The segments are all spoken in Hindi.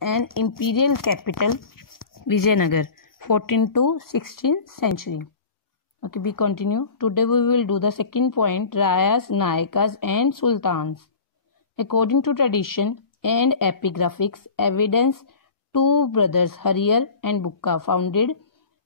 an imperial capital, Vijayanagar, 14th to 16th century. Okay, we continue. Today we will do the second point, Rayas, Nayakas and Sultans. According to tradition and epigraphics evidence, two brothers Hariyar and Bukka founded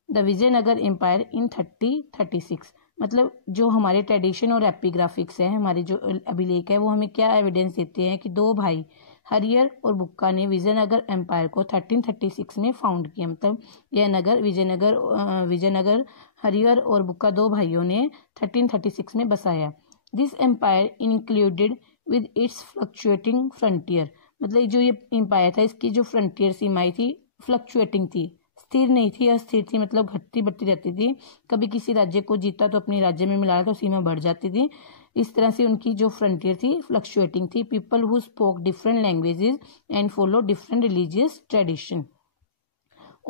the Vijayanagar Empire in 3036. मतलब जो हमारे ट्रेडिशन और एपिग्राफिक्स है, हमारे जो अभिलेख है, वो हमें क्या एविडेंस देते हैं कि दो भाई हरियर और बुक्का ने विजयनगर एम्पायर को 1336 में फाउंड किया। मतलब यह नगर विजयनगर हरियर और बुक्का दो भाइयों ने 1336 में बसाया। This empire included with its fluctuating frontier, मतलब जो ये एम्पायर था इसकी जो फ्रंटियर सीमाएं थी फ्लक्चुएटिंग थी, स्थिर नहीं थी, अस्थिर थी, मतलब घटती बढ़ती रहती थी। कभी किसी राज्य को जीता तो अपने राज्य में मिलाया तो सीमा बढ़ जाती थी। इस तरह से उनकी जो फ्रंटियर थी फ्लक्चुएटिंग थी। People who spoke different languages and follow different religious tradition.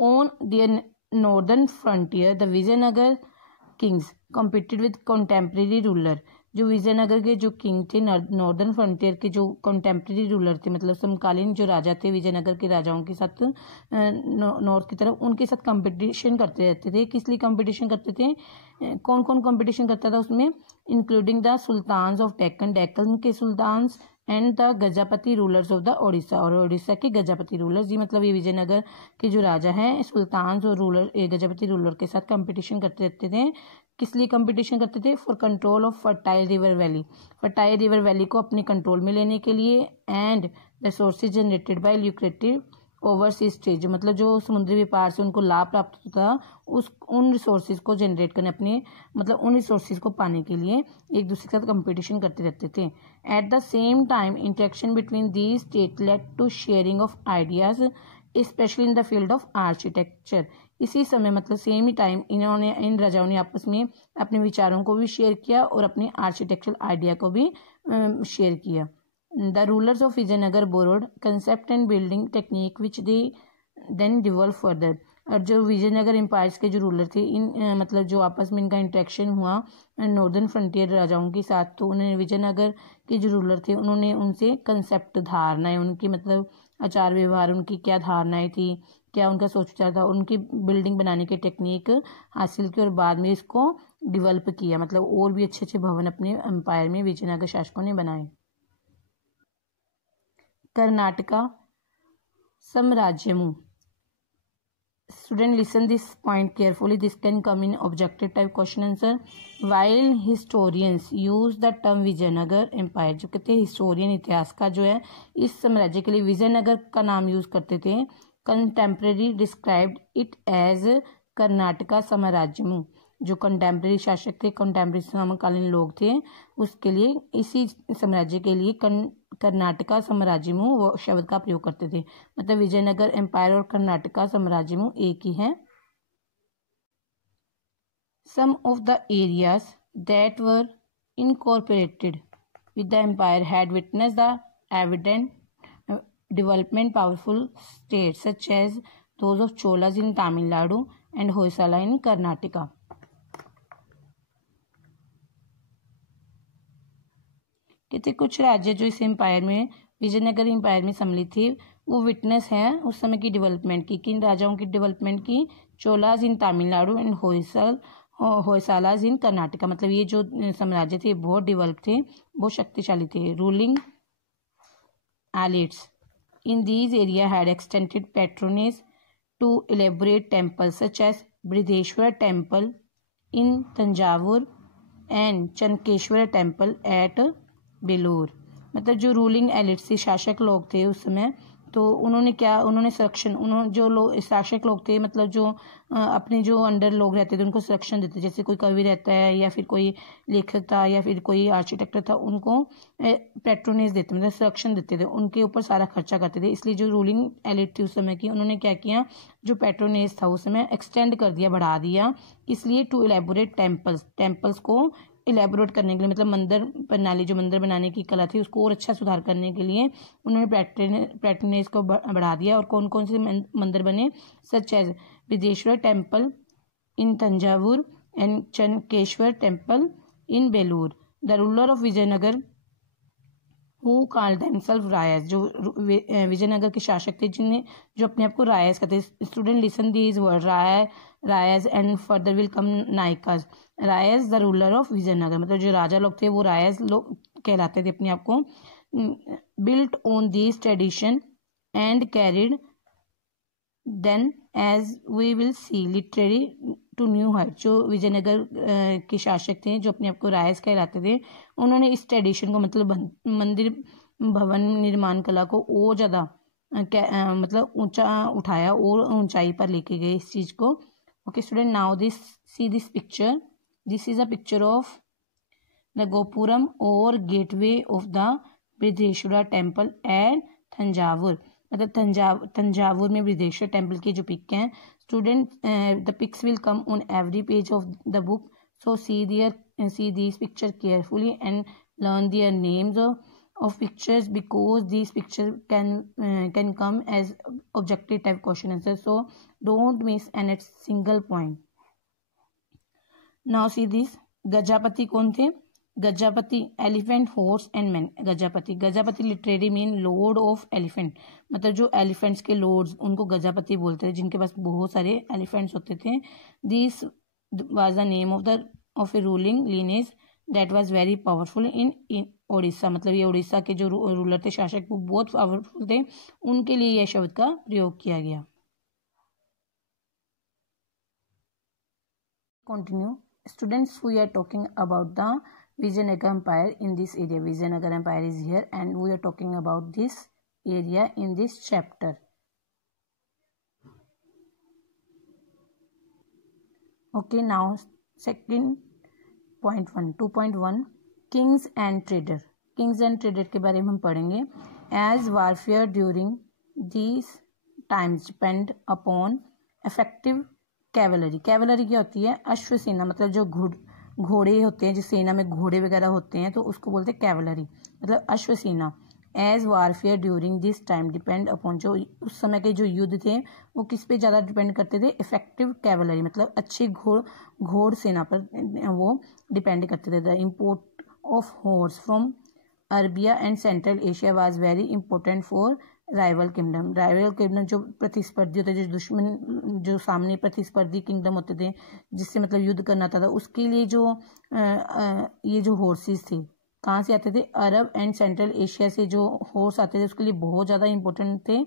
On their northern frontier the Vijayanagara kings competed with contemporary ruler. जो विजयनगर के जो किंग थे नॉर्दर्न फ्रंटियर के जो कंटेम्प्रेरी रूलर थे, मतलब समकालीन जो राजा थे विजयनगर के राजाओं के साथ नॉर्थ की तरफ, उनके साथ कंपटीशन करते रहते थे। किस लिए कंपटीशन करते थे, कौन कौन कंपटीशन करता था उसमें, including the sultans of Deccan, Deccan के sultans, and the Gajapati rulers of the Odisha, और ओडिशा के गजापति रूलर्स। जी मतलब ये विजयनगर के जो राजा हैं सुल्तान्स और रूलर गजापति रूलर के साथ कंपटीशन करते रहते थे। किस लिए कंपटीशन करते थे, for control of fertile river valley, fertile river valley को अपने कंट्रोल में लेने के लिए, and resources generated by lucrative overseas trade, जो मतलब जो समुद्री व्यापार से उनको लाभ प्राप्त होता था उन रिसोर्सेज को जनरेट करने, अपने मतलब उन रिसोर्सेज को पाने के लिए एक दूसरे के साथ कंपटीशन करते रहते थे। At the same time interaction between these state led to sharing of ideas specially in the field of architecture. इसी समय मतलब सेम ही टाइम इन राजाओं ने आपस में अपने विचारों को भी शेयर किया और अपने आर्किटेक्चरल आइडिया को भी शेयर किया। The rulers of Vijayanagar borrowed concept and building technique which they then developed further। और जो विजयनगर एम्पायर्स के जो रूलर थे इन मतलब जो आपस में इनका इंटरेक्शन हुआ नॉर्दर्न फ्रंटियर राजाओं के साथ, तो उन्होंने विजयनगर के जो रूलर थे उन्होंने उनसे कंसेप्ट धारणाएं, उनकी मतलब आचार व्यवहार, उनकी क्या धारणाएं थी, क्या उनका सोच विचार था, उनकी बिल्डिंग बनाने की टेक्निक हासिल की और बाद में इसको डिवेल्प किया। मतलब और भी अच्छे अच्छे भवन अपने एम्पायर में विजयनगर शासकों ने बनाए। Karnataka साम्राज्यमु। Student listen this point carefully. This can come in objective type question answer. While historians use the term Vijayanagar empire, जो कहते हैं हिस्टोरियन इतिहास का जो है इस साम्राज्य के लिए विजयनगर का नाम यूज करते थे, contemporary described it as Karnataka Samrajyamu. जो कंटेम्प्रेरी शासक थे, कंटेम्प्रेरी समकालीन लोग थे, उसके लिए इसी साम्राज्य के लिए कर्नाटका साम्राज्यमु वो शब्द का प्रयोग करते थे। मतलब विजयनगर एम्पायर और कर्नाटका साम्राज्यमु एक ही है। Some of the areas that were incorporated with the empire had witness the evident development powerful states such as those of Cholas in Tamil Nadu and Hoysala in Karnataka. कहते कुछ राज्य जो इस एम्पायर में विजयनगर एम्पायर में सम्मिलित थे वो विटनेस है उस समय की डेवलपमेंट की। किन राजाओं की डेवलपमेंट की, चोलाज इन तमिलनाडु एंड होयसालाज इन कर्नाटका। मतलब ये जो साम्राज्य थे बहुत डेवलप थे, बहुत शक्तिशाली थे। Ruling elites in these area had extended patronage to elaborate temples such as Brihadeshwara temple in Thanjavur and Chennakeshava temple at Belur. मतलब जो रूलिंग एलिट से शासक लोग थे उस समय, तो उन्होंने संरक्षण, जो लोग शासक लोग थे मतलब जो अपने जो अंडर लोग रहते थे उनको संरक्षण देते, जैसे कोई कवि रहता है या फिर कोई लेखक था या फिर कोई आर्किटेक्टर था, उनको पैट्रोनेज देते मतलब संरक्षण देते थे, उनके ऊपर सारा खर्चा करते थे। इसलिए जो रूलिंग एलिट थी उस समय की, उन्होंने क्या किया, जो पैट्रोनेज था उस समय एक्सटेंड कर दिया, बढ़ा दिया। इसलिए टू इलेबोरेट टेम्पल्स को इलेबोरेट करने के लिए, मतलब मंदिर प्रणाली, जो मंदिर बनाने की कला थी उसको और अच्छा सुधार करने के लिए उन्होंने पैट्रोनेज को बढ़ा दिया। और कौन कौन से मंदिर बने, such as Brihadeshwara temple in Thanjavur and Chennakeshava temple in Belur. The ruler of Vijayanagara who called themself Rayas, जो विजयनगर के शासक थे जिन्हें जो अपने आप को रायस कहते हैं। Student listen these word Rayas and further will come Nayakas. Rayas the ruler of Vijayanagara, मतलब जो राजा लोग थे वो रायस लोग कहलाते थे अपने आप को। Built on this tradition and carried then as we will see literary to new height. जो विजयनगर के शासक थे जो अपने आप को रायस कहलाते थे, उन्होंने इस ट्रेडिशन को मतलब मंदिर भवन निर्माण कला को और ज़्यादा मतलब ऊंचा उठाया और ऊंचाई पर लेके गए इस चीज़ को। Okay student, now see this picture. This is a picture of the gopuram और gateway of the Brihadeshwara temple at Thanjavur, मतलब तंजावुर में बृहदेश्वर टेम्पल की जो पिक हैं। Student, the pics will come on every page of the book, so see these picture carefully and learn their names of pictures, because these pictures can come as objective type question answer, so don't miss any single point. Now see this. Gajapati कौन थे? Gajapati elephant, horse and man. Gajapati literary mean lord of elephant, मतलब जो एलिफेंट्स के लॉर्ड्स उनको गजापति बोलते थे, जिनके पास बहुत सारे एलिफेंट्स होते थे। This was the name of a ruling lineage that was very powerful in Odisha, मतलब ये उड़ीसा के जो रूलर थे, शासक, वो बहुत पावरफुल थे, उनके लिए यह शब्द का प्रयोग किया गया। Continue students, we are talking about the Vijayanagar Empire in this area. Vijayanagar Empire is here and we are talking about this area in this chapter. Okay, now second point 1, 2.1 Kings and Trader. Kings and Trader के बारे में हम पढ़ेंगे। As warfare during these times depend upon effective cavalry. Cavalry क्या होती है? अश्वसेना, मतलब जो घोड़े होते हैं, जिस सेना में घोड़े वगैरह होते हैं तो उसको बोलते हैं कैवलरी, मतलब अश्वसेना। As warfare during this time depend upon, जो उस समय के जो युद्ध थे वो किस पे ज़्यादा डिपेंड करते थे? इफेक्टिव कैवलरी, मतलब अच्छी घोड़ सेना पर वो डिपेंड करते थे। The import of horse from Arabia and central Asia was very important for rival kingdom जो प्रतिस्पर्धी होते, जो दुश्मन, जो सामने प्रतिस्पर्धी किंगडम होते थे जिससे मतलब युद्ध करना था, उसके लिए जो ये जो हॉर्सेस थे कहाँ से आते थे? अरब एंड सेंट्रल एशिया से जो हॉर्स आते थे उसके लिए बहुत ज़्यादा इंपॉर्टेंट थे।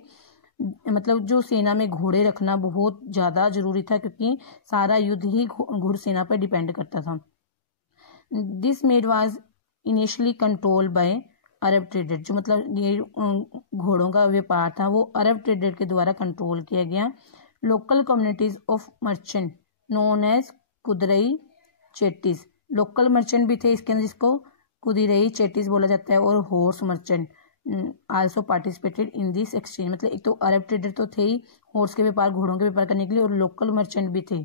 मतलब जो सेना में घोड़े रखना बहुत ज़्यादा जरूरी था, क्योंकि सारा युद्ध ही घुड़सेना पर डिपेंड करता था। This made was initially control by Arab trader, जो मतलब ये घोड़ों का व्यापार था वो अरब ट्रेडर के द्वारा कंट्रोल किया गया। Local communities of merchant known as Kudirai Chettis, local merchant भी थे इसके अंदर जिसको कुदरई चेटीज बोला जाता है, और horse merchant also participated in this exchange. मतलब एक तो अरब ट्रेडर तो थे ही हॉर्स के व्यापार, घोड़ों के व्यापार करने के लिए, और लोकल मर्चेंट भी थे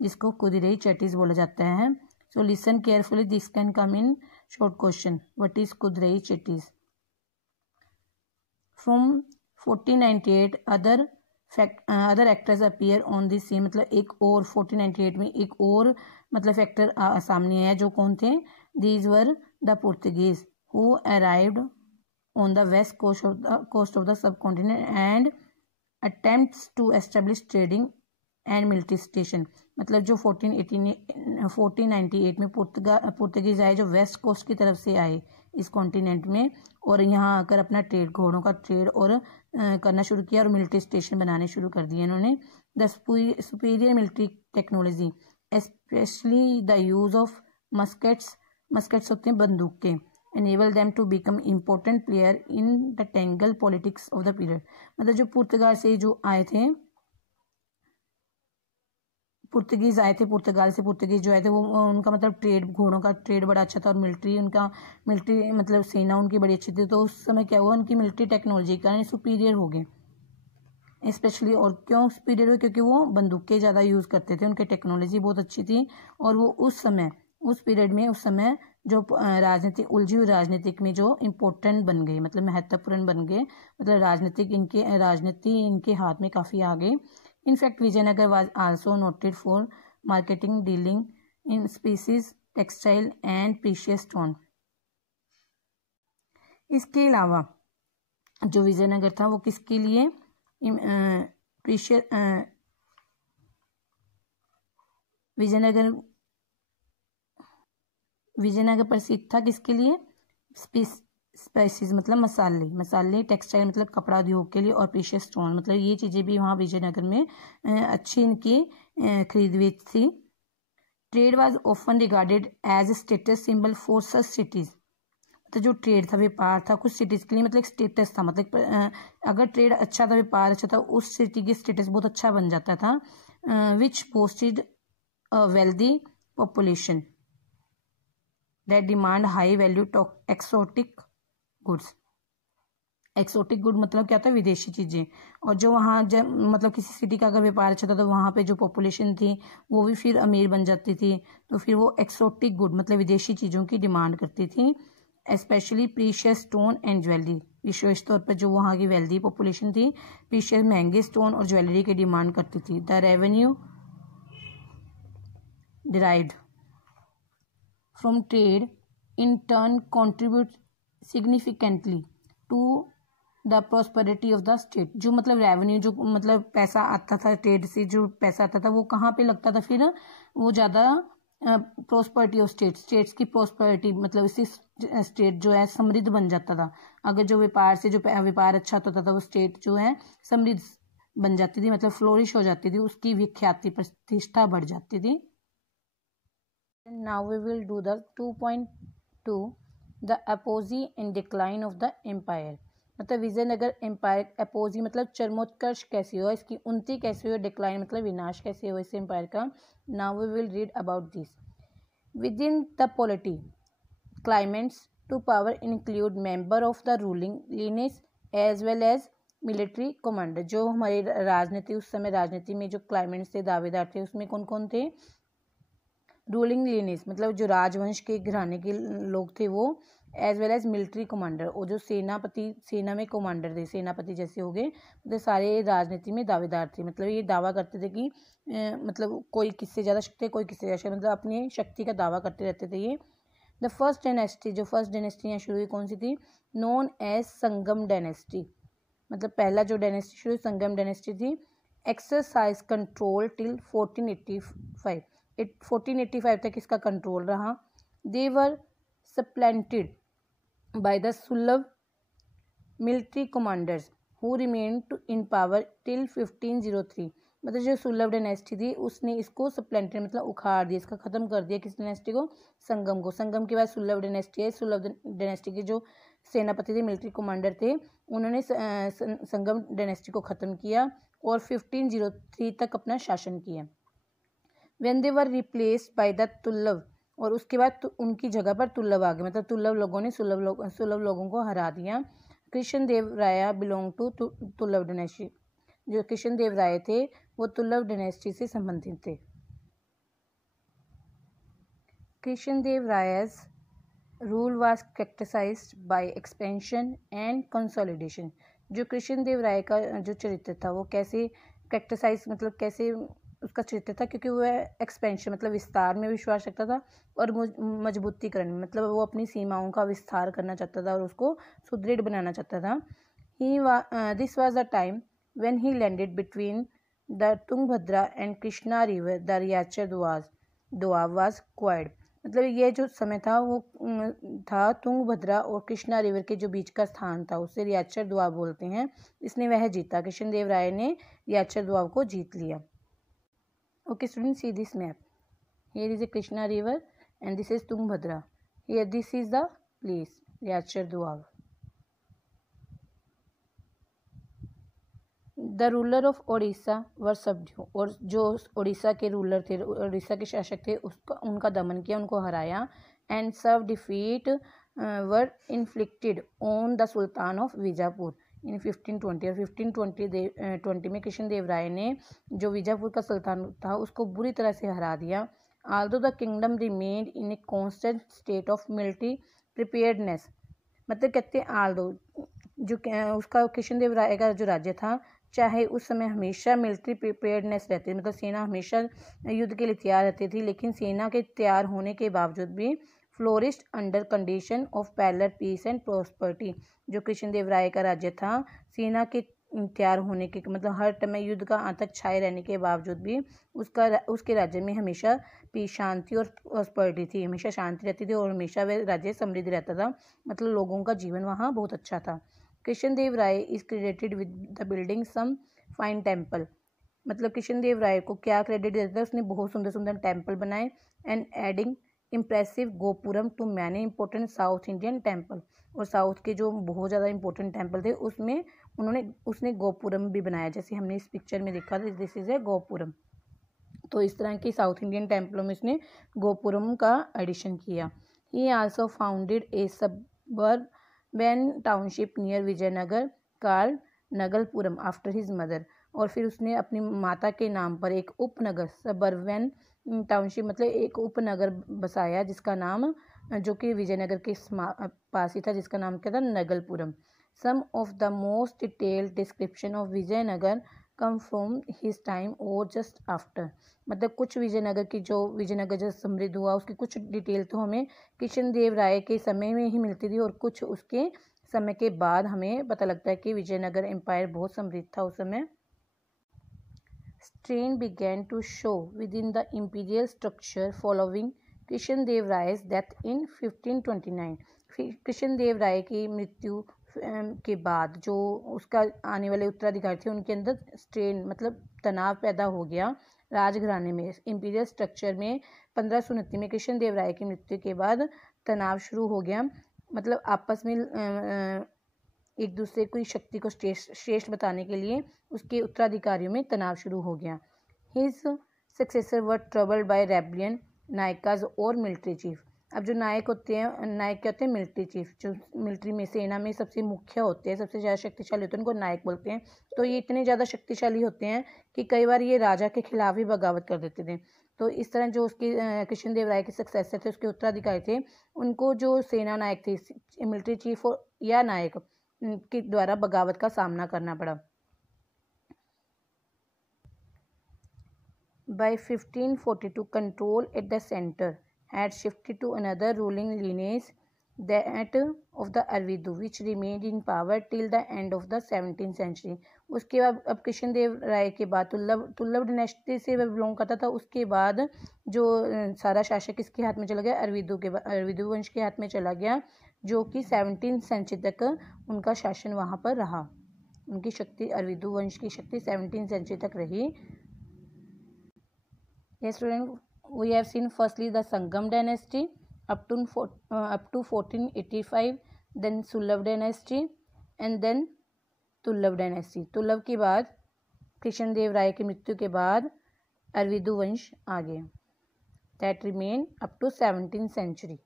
जिसको कुदरई चेटीज बोला जाता है। So listen carefully, this can come in short question. What is Kudirai Chetties? From 1498 other actors appear on this scene, मतलब एक और 1498 में एक और मतलब फैक्टर सामने आया, जो कौन थे? These were the Portuguese who arrived on the west coast of the subcontinent and attempts to establish trading and military station. मतलब जो 1498 में पुर्तगीज आए, जो वेस्ट कोस्ट की तरफ से आए इस कॉन्टिनेंट में, और यहाँ आकर अपना ट्रेड, घोड़ों का ट्रेड और करना शुरू किया, और मिलिट्री स्टेशन बनाने शुरू कर दिए इन्होंने। The superior military technology specially the use of muskets होते हैं बंदूकें, enable them to become important player in the tangled politics of the period। मतलब जो पुर्तगाल से जो आए थे, पुर्तगीज जो आए थे वो उनका मतलब ट्रेड, घोड़ों का ट्रेड बड़ा अच्छा था, और मिलिट्री मतलब सेना उनकी बड़ी अच्छी थी। तो उस समय क्या हुआ, उनकी मिलिट्री टेक्नोलॉजी के कारण सुपीरियर हो गए स्पेशली। और क्यों सुपीरियर हुए? क्योंकि वो बंदूकें ज़्यादा यूज़ करते थे, उनकी टेक्नोलॉजी बहुत अच्छी थी, और वो उस पीरियड में जो उलझी हुई राजनीतिक में जो इम्पोर्टेंट बन गए, मतलब महत्वपूर्ण बन गए, मतलब राजनीति इनके हाथ में काफ़ी आ गई। In fact, Vijayanagar was also noted for marketing, dealing in species, textile and precious stone. इसके अलावा जो विजयनगर था वो किसके लिए विजयनगर प्रसिद्ध था किसके लिए? स्पाइसेस मतलब मसाले, टेक्सटाइल मतलब कपड़ा उद्योग के लिए, और प्रीशियस स्टोन मतलब ये चीज़ें भी वहाँ विजयनगर में अच्छी इनकी खरीद बेच थी। Trade was often regarded as a status symbol for such cities. तो जो ट्रेड था, व्यापार था, कुछ सिटीज के लिए मतलब स्टेटस था, मतलब अगर ट्रेड अच्छा था, व्यापार अच्छा था, उस सिटी की स्टेटस बहुत अच्छा बन जाता था। Which posted a wealthy population that demand high value exotic goods. Exotic good मतलब क्या होता है? विदेशी चीज़ें। और जो वहाँ जब मतलब किसी सिटी का अगर व्यापार अच्छा था तो वहाँ पे जो पॉपुलेशन थी वो भी फिर अमीर बन जाती थी, तो फिर वो एक्सोटिक गुड मतलब विदेशी चीज़ों की डिमांड करती थी, specially precious stone and jewellery. विशेष तौर पर जो वहाँ की वेल्दी पॉपुलेशन थी प्रीशियस महंगे स्टोन और ज्वेलरी की डिमांड करती थी। The revenue derived from trade in turn contribute significantly to the prosperity of the state. जो मतलब रेवेन्यू, जो मतलब पैसा आता था ट्रेड से, जो पैसा आता था वो कहाँ पे लगता था? फिर वो ज़्यादा प्रॉस्पेरिटी ऑफ स्टेट्स की प्रॉस्पेरिटी मतलब इससे स्टेट जो है समृद्ध बन जाता था। अगर जो व्यापार से जो व्यापार अच्छा होता था वो स्टेट जो है समृद्ध बन जाती थी, मतलब फ्लोरिश हो जाती थी, उसकी विख्याति प्रतिष्ठा बढ़ जाती थी। Now we will do the 2.2 the apogee and decline of the empire. मतलब विजयनगर एम्पायर अपोजी मतलब चरमोत्कर्ष कैसे हुआ, इसकी उन्नति कैसे हुई, डिक्लाइन मतलब विनाश कैसे हुआ इस एम्पायर का। Now we will read about this. Within the polity climates to power include member of the ruling lineage as well as military commander. जो हमारी राजनीति, उस समय राजनीति में जो क्लाइमेट्स थे, दावेदार थे, उसमें कौन कौन थे? रूलिंग लीनेज मतलब जो राजवंश के घराने के लोग थे वो, as well as military commander, और जो सेना में कमांडर थे, सेनापति जैसे हो गए, मतलब सारे राजनीति में दावेदार थे। मतलब ये दावा करते थे कि मतलब कोई किससे ज़्यादा शक्ति है, कोई किससे ज़्यादा शक्ति, मतलब अपनी शक्ति का दावा करते रहते थे ये। द फर्स्ट डायनेस्टी, जो फर्स्ट डायनेस्टी यहाँ शुरू हुई कौन सी थी? नोन एज संगम डायनेस्टी। मतलब पहला जो डायनेस्टी शुरू संगम डायनेस्टी थी। Exercise control till 1485। 1485 तक इसका कंट्रोल रहा। दे वर सप्लेंटेड बाय द सुलभ military commanders who remained in power till 1503। मतलब जो सुलभ डायनेस्टी थी उसने इसको सप्लेंटेड मतलब उखाड़ दिया, इसका खत्म कर दिया। किस डायनेस्टी को? संगम को। संगम के बाद सुलभ डायनेस्टी है। सुलभ डायनेस्टी के जो सेनापति थे, मिलिट्री कमांडर थे, उन्होंने संगम डायनेस्टी को ख़त्म किया और 1503 तक अपना शासन किया। When they were replaced by the Tuluva, और उसके बाद उनकी जगह पर तुल्लभ आ गए, मतलब तुल्लभ लोगों ने सुलभ लोगों को हरा दिया। कृष्ण देव राय बिलोंग टू तुल्लभ डायनेस्टी। जो कृष्ण देव राय थे वो तुल्लभ डायनेस्टी से संबंधित थे। Krishna Deva Raya's rule was characterised by expansion and consolidation. जो कृष्ण देव राय का जो चरित्र था वो कैसे कैरेक्टराइज मतलब कैसे उसका चरित्र था? क्योंकि वह एक्सपेंशन मतलब विस्तार में विश्वास रखता था और मजबूतीकरण में मतलब वो अपनी सीमाओं का विस्तार करना चाहता था और उसको सुदृढ़ बनाना चाहता था। This was the time when he landed between the Tungabhadra and Krishna river the Raichur doab was acquired. मतलब ये जो समय था वो था तुंगभद्रा और कृष्णा रिवर के जो बीच का स्थान था, उससे रियाचर दोआब बोलते हैं। इसने वह जीता, कृष्णदेव राय ने रियाचर दोआब को जीत लिया। Okay students, see this map. Here is a Krishna river and this is Tungbhadra. Here this is the place Ryachar Doab. The ruler of Odisha were subdued, और जो ओडिशा के रूलर थे, ओडिशा के शासक थे, उनका दमन किया, उनको हराया। एंड सब defeat were inflicted on the sultan of Bijapur in 1520। और 1520 में कृष्णदेव राय ने जो विजापुर का सुल्तान था उसको बुरी तरह से हरा दिया। Aldous the kingdom remained in a constant state of military preparedness. मतलब कहते हैं आल्दो जो उसका कृष्णदेव राय का जो राज्य था, चाहे उस समय हमेशा मिलिट्री प्रिपेयर्डनेस रहती, मतलब सेना हमेशा युद्ध के लिए तैयार रहती थी, लेकिन सेना के तैयार होने के बावजूद भी flourished under condition of parallel peace and prosperity. जो कृष्णदेव राय का राज्य था, सेना के तैयार होने के मतलब हर समय युद्ध का आतंक छाए रहने के बावजूद भी उसके राज्य में हमेशा शांति और प्रॉस्पेरिटी थी, हमेशा शांति रहती थी और हमेशा वह राज्य समृद्ध रहता था, मतलब लोगों का जीवन वहाँ बहुत अच्छा था। Krishnadeva Raya is credited with the building some fine temple. मतलब कृष्णदेव राय को क्या क्रेडिट देता है, उसने बहुत सुंदर सुंदर टेम्पल बनाए and adding impressive gopuram to many important south Indian temple. और साउथ के जो बहुत ज़्यादा इंपॉर्टेंट टेम्पल थे उसमें उसने गोपुरम भी बनाया, जैसे हमने इस पिक्चर में देखा था, दिस इज ए गोपुरम। तो इस तरह की साउथ इंडियन टेम्पलों में इसने गोपुरम का एडिशन किया। He also founded a suburban township near Vijayanagara called Nagalapuram after his mother. और फिर उसने अपनी माता के नाम पर एक उपनगर, सबर्बन टाउनशिप मतलब एक उपनगर बसाया जिसका नाम, जो कि विजयनगर के पास ही था, जिसका नाम क्या था, Nagalapuram. Some of the most detailed description of Vijayanagara come from his time और जस्ट आफ्टर। मतलब कुछ विजयनगर जब समृद्ध हुआ उसकी कुछ डिटेल तो हमें कृष्णदेव राय के समय में ही मिलती थी, और कुछ उसके समय के बाद हमें पता लगता है कि विजयनगर एम्पायर बहुत समृद्ध था उस समय। Strain began to show within the imperial structure following Krishnadeva राय's death in 1529। Krishnadeva राय की मृत्यु के बाद जो उसका आने वाले उत्तराधिकारी थे उनके अंदर स्ट्रेन मतलब तनाव पैदा हो गया राजघराने में, इंपीरियल स्ट्रक्चर में। 1529 में कृष्णदेव राय की मृत्यु के बाद तनाव शुरू हो गया, मतलब आपस में एक दूसरे की शक्ति को श्रेष्ठ बताने के लिए उसके उत्तराधिकारियों में तनाव शुरू हो गया। हिज सक्सेसर वर ट्रबल्ड बाय रेबलियन, नायकाज और मिलिट्री चीफ। अब जो नायक क्या होते हैं, मिलिट्री चीफ, जो मिलिट्री में सेना में सबसे मुख्य होते हैं, सबसे ज़्यादा शक्तिशाली होते हैं, उनको नायक बोलते हैं। तो ये इतने ज़्यादा शक्तिशाली होते हैं कि कई बार ये राजा के खिलाफ ही बगावत कर देते थे। तो इस तरह जो उसके कृष्णदेव राय के सक्सेसर थे, उसके उत्तराधिकारी थे, उनको जो सेना नायक थे, मिलिट्री चीफ या नायक के द्वारा बगावत का सामना करना पड़ा। By 1542, control at the center had shifted to another ruling lineage, that of the Arvidu, which remained in power till the end of the 17th century। उसके बाद अब कृष्णदेव राय के बाद तुल्लभ डायनेस्टी से वह बिलोंग करता था। उसके बाद जो सारा शासक किसके हाथ में चला गया, अरविदु वंश के हाथ में चला गया, जो कि 17th सेंचुरी तक उनका शासन वहाँ पर रहा। उनकी शक्ति, अरविदु वंश की शक्ति 17th सेंचुरी तक रही। Yes, student, we have seen firstly the Sangam dynasty up to 1485, then Sulabh dynasty and then Tuluva dynasty. Tuluva के बाद कृष्णदेव राय की मृत्यु के बाद अरविदु वंश आ गया, that remain up to 17th century.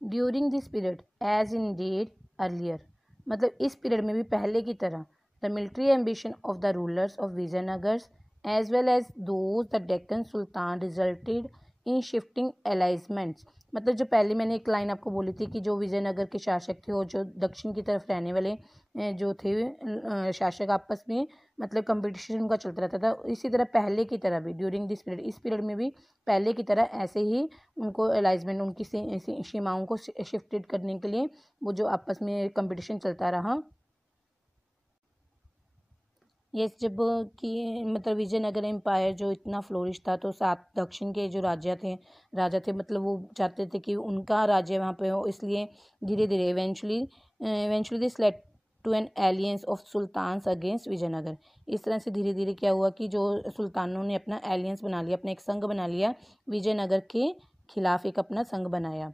During this period as indeed earlier, मतलब इस पीरियड में भी पहले की तरह the military ambition of the rulers of Vijayanagar as well as those the Deccan Sultan resulted in shifting alignments। मतलब जो पहले मैंने एक लाइन आपको बोली थी कि जो विजयनगर के शासक थे और जो दक्षिण की तरफ रहने वाले जो थे शासक आपस में मतलब कंपटीशन उनका चलता रहता था, इसी तरह पहले की तरह भी ड्यूरिंग दिस पीरियड, इस पीरियड में भी पहले की तरह ऐसे ही उनको अलाइजमेंट, उनकी सीमाओं को शिफ्टेड करने के लिए वो जो आपस में कंपटीशन चलता रहा। ये जब कि मतलब विजयनगर एम्पायर जो इतना फ्लोरिश था, तो सात दक्षिण के जो राजा थे मतलब वो चाहते थे कि उनका राज्य वहाँ पे हो, इसलिए धीरे धीरे eventually this led to an alliance of sultans against Vijayanagar. इस तरह से धीरे धीरे क्या हुआ कि जो सुल्तानों ने अपना एलियंस बना लिया, अपना एक संघ बना लिया, विजयनगर के खिलाफ एक अपना संघ बनाया।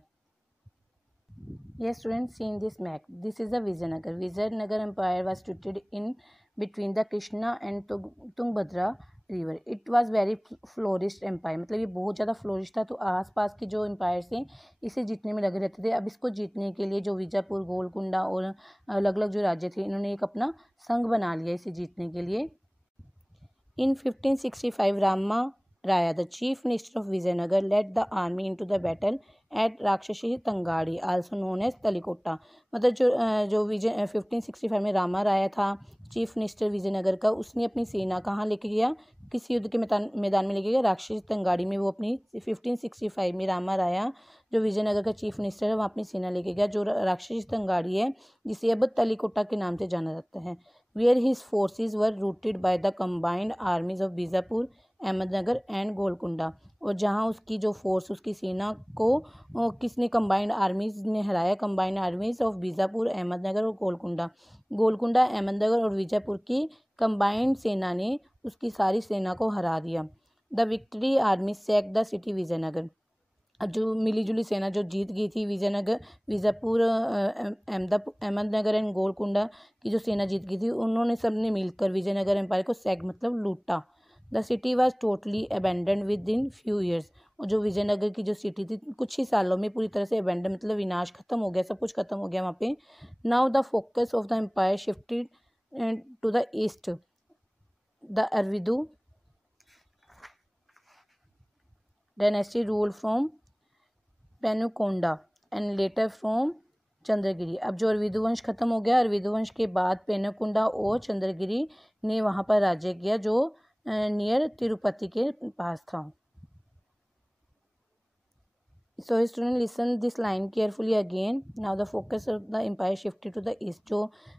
Yes, students, see in this map, this is the Vijayanagar. Vijayanagar Empire was situated in between the Krishna and Tungabhadra river. It was very flourished empire, मतलब ये बहुत ज़्यादा फ्लोरिश था। तो आसपास के जो एम्पायर्स थे इसे जीतने में लगे रहते थे। अब इसको जीतने के लिए जो विजयपुर, गोलकुंडा और अलग अलग जो राज्य थे, इन्होंने एक अपना संघ बना लिया इसे जीतने के लिए। In 1565, Rama Raya, the chief minister of Vijayanagar, led the army into the battle at राक्षसी तंगाड़ी, आल्सो नोन एज तलिकोटा। मतलब जो 1565 में रामा राया था चीफ मिनिस्टर विजयनगर का, उसने अपनी सेना कहाँ लेके गया, किस युद्ध के मैदान में लेके गया? राक्षसी तंगाड़ी में वो अपनी 1565 में रामा राया जो विजयनगर का चीफ मिनिस्टर है वहाँ अपनी सेना लेके गया, जो राक्षसी तंगाड़ी है जिसे अब तलीकोटा के नाम से जाना जाता है। Where his forces were routed by the combined armies of Bijapur, Ahmednagar and Golconda, और जहाँ उसकी जो फोर्स उसकी सेना को किसने कंबाइंड आर्मीज ने हराया? Combined armies of Bijapur, Ahmednagar और गोलकुंडा। गोलकुंडा, अहमदनगर और बीजापुर की कंबाइंड सेना ने उसकी सारी सेना को हरा दिया। The victory army sack the city Vijayanagar. अब जो मिलीजुली सेना जो जीत गई थी विजयनगर, बीजापुर, अहमदनगर एंड गोलकुंडा की जो सेना जीत गई थी उन्होंने सबने मिलकर विजयनगर एम्पायर को सैक मतलब लूटा। The city was totally abandoned with in few years, और जो विजयनगर की जो सिटी थी कुछ ही सालों में पूरी तरह से अबेंडन मतलब विनाश खत्म हो गया, सब कुछ खत्म हो गया वहाँ पे। Now the focus of the empire shifted to the east. The Aravidu dynasty rule from Penukonda and later from Chandragiri. अब जो अरविदु वंश खत्म हो गया, अरविदु वंश के बाद पेनुकोंडा और चंद्रगिरी ने वहाँ पर राज्य किया जो नियर तिरुपति के पास था। So student listen this line carefully again. Now the focus of the empire shifted to the east. जो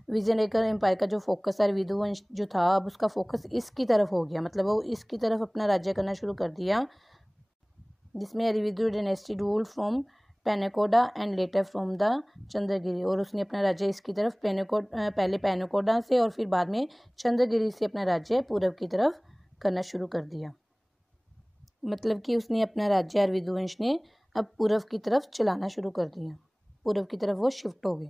विजयनगर एम्पायर का जो फोकस है अरविदु वंश जो था अब उसका फोकस ईस्ट की तरफ हो गया, मतलब वो ईस्ट की तरफ अपना राज्य करना शुरू कर दिया, जिसमें Aravidu dynasty rule from Penukonda and later from the Chandragiri, और उसने अपना राज्य इसकी तरफ पहले पेनुकोंडा से और फिर बाद में चंद्रगिरी से अपना राज्य पूर्व की तरफ करना शुरू कर दिया। मतलब कि उसने अपना राज्य अरविदु वंश ने अब पूर्व की तरफ चलाना शुरू कर दिया, पूर्व की तरफ वो शिफ्ट हो गए।